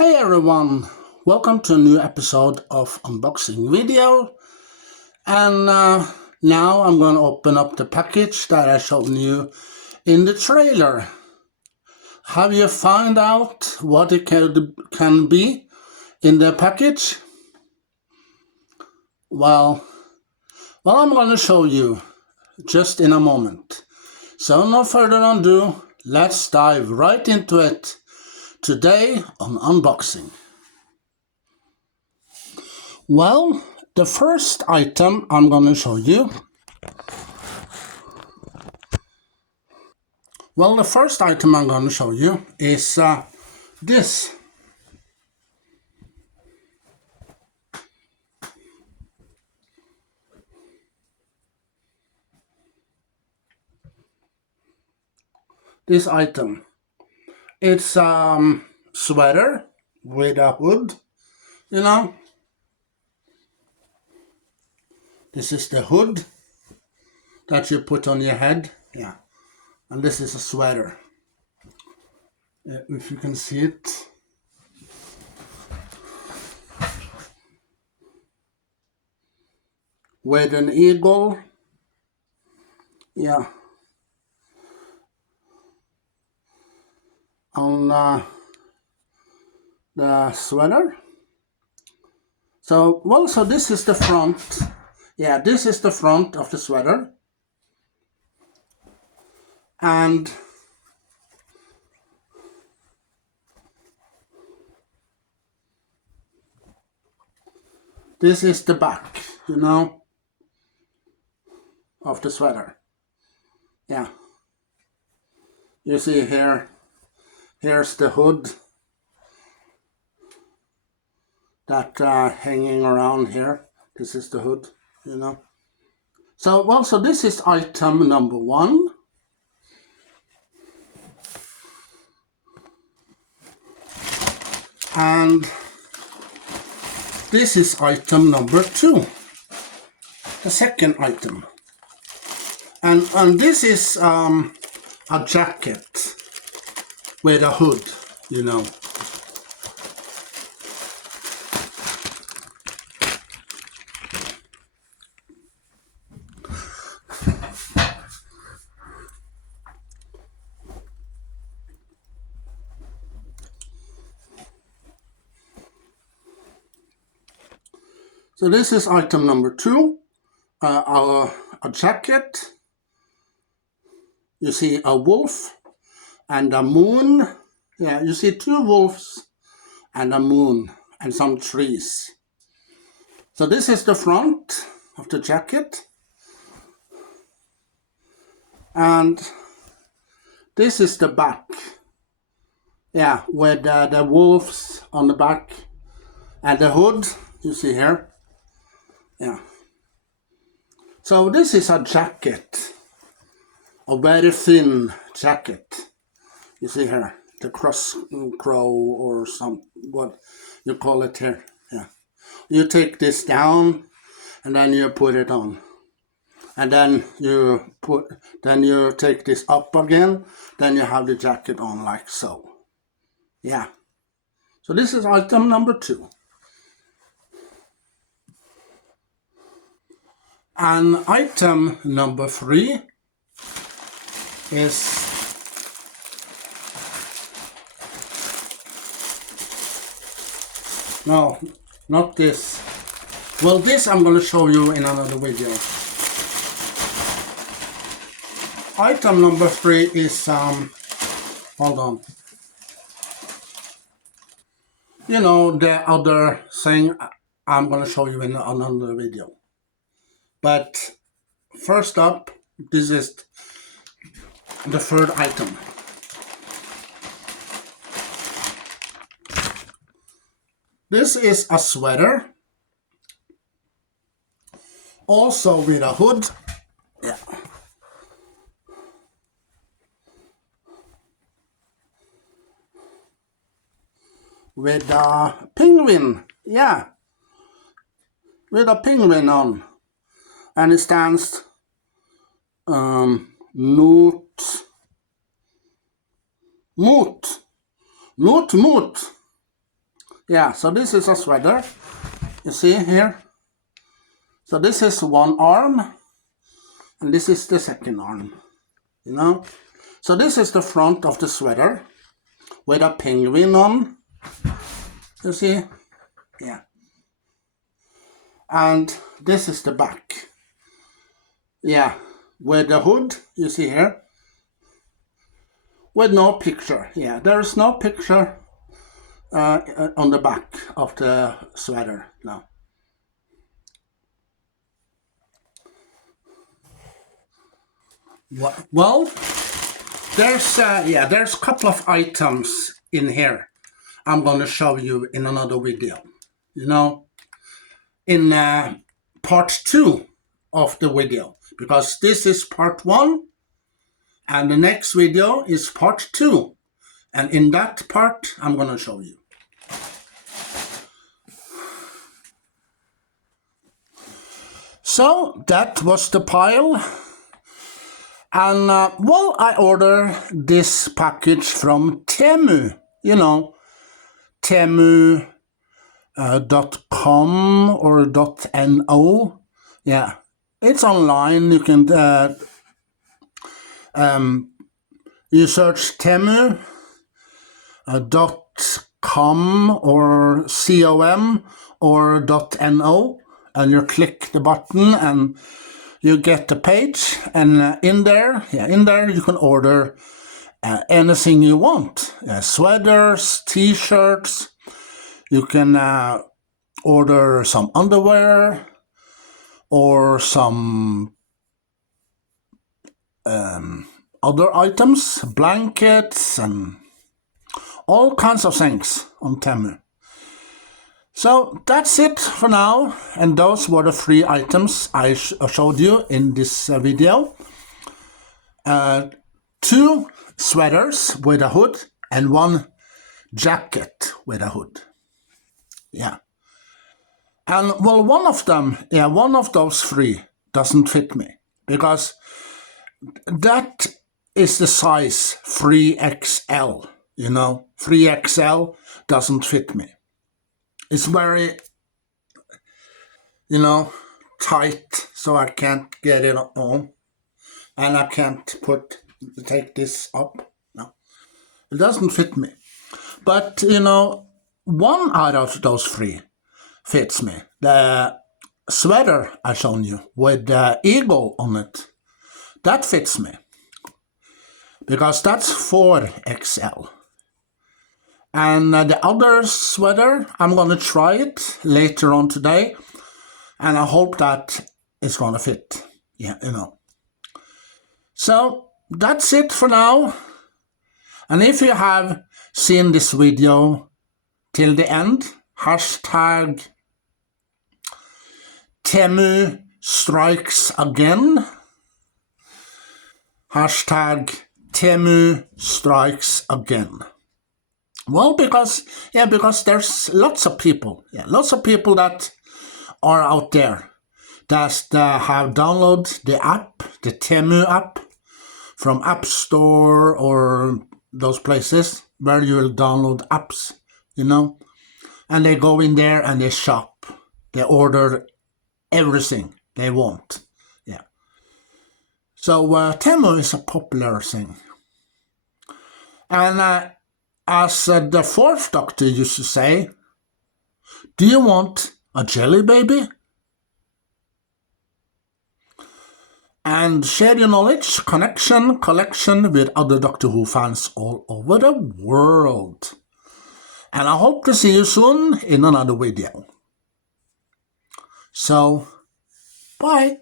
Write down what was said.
Hey everyone, welcome to a new episode of unboxing video. And now I'm going to open up the package that I showed you in the trailer. Have you found out what it can be in the package? Well, I'm going to show you just in a moment. So no further ado, let's dive right into it today on unboxing. Well, the first item I'm going to show you. Well, the first item I'm going to show you is this. This item. It's sweater with a hood, you know. This is the hood that you put on your head, yeah. And this is a sweater. If you can see it. With an eagle, yeah. On the sweater. So this is the front. Yeah, this is the front of the sweater. And this is the back, you know, of the sweater. Yeah. You see here, here's the hood that hanging around here. This is the hood, you know. So this is item number 1. And this is item number 2, the second item. And this is a jacket with a hood, you know. So this is item number 2, a jacket. You see a wolf and a moon. Yeah, you see 2 wolves and a moon and some trees. So this is the front of the jacket. And this is the back. Yeah, with the wolves on the back and the hood, you see here. Yeah. So this is a jacket, a very thin jacket. You see here, the cross crow or what you call it here. Yeah. You take this down and then you put it on. And then you take this up again, then you have the jacket on like so. Yeah. So this is item number 2. And item number 3 is no, not this. Well, this I'm going to show you in another video. Item number 3 is hold on. You know, the other thing I'm going to show you in another video. But first up, this is the third item. This is a sweater, also with a hood. Yeah. With a penguin, yeah. With a penguin on. And it stands Moot. Yeah, so this is a sweater. You see here? So this is one arm, and this is the second arm, you know? So this is the front of the sweater with a penguin on. You see? Yeah. And this is the back. Yeah, with the hood, you see here, with no picture. Yeah, there is no picture on the back of the sweater now. Well, there's a couple of items in here I'm going to show you in another video. You know, in part 2 of the video, because this is part 1 and the next video is part 2, and in that part I'm going to show you. So that was the pile, and well, I ordered this package from Temu, you know, Temu .com or .no. Yeah, it's online. You can you search Temu .com or .com or .no, and you click the button and you get the page, and in there you can order anything you want. Sweaters, t-shirts. You can order some underwear or some other items, blankets, and all kinds of things on Temu. So that's it for now, and those were the 3 items I showed you in this video. 2 sweaters with a hood and 1 jacket with a hood. Yeah. And well, one of those 3 doesn't fit me, because that is the size 3XL, you know. 3XL doesn't fit me. It's very, you know, tight, so I can't get it on, and I can't take this up. No, it doesn't fit me. But, you know, 1 out of those 3 fits me. The sweater I shown you with the eagle on it, that fits me, because that's 4XL. And the other sweater, I'm going to try it later on today, and I hope that it's going to fit. Yeah, you know. So that's it for now. And if you have seen this video till the end, hashtag Temu strikes again. Hashtag Temu strikes again. Well, because there's lots of people that are out there that have downloaded the app, the Temu app, from App Store or those places where you will download apps, you know, and they go in there and they shop, they order everything they want. Yeah. So Temu is a popular thing, and as the 4th Doctor used to say, do you want a jelly baby? And share your knowledge, collection with other Doctor Who fans all over the world. And I hope to see you soon in another video. So, bye.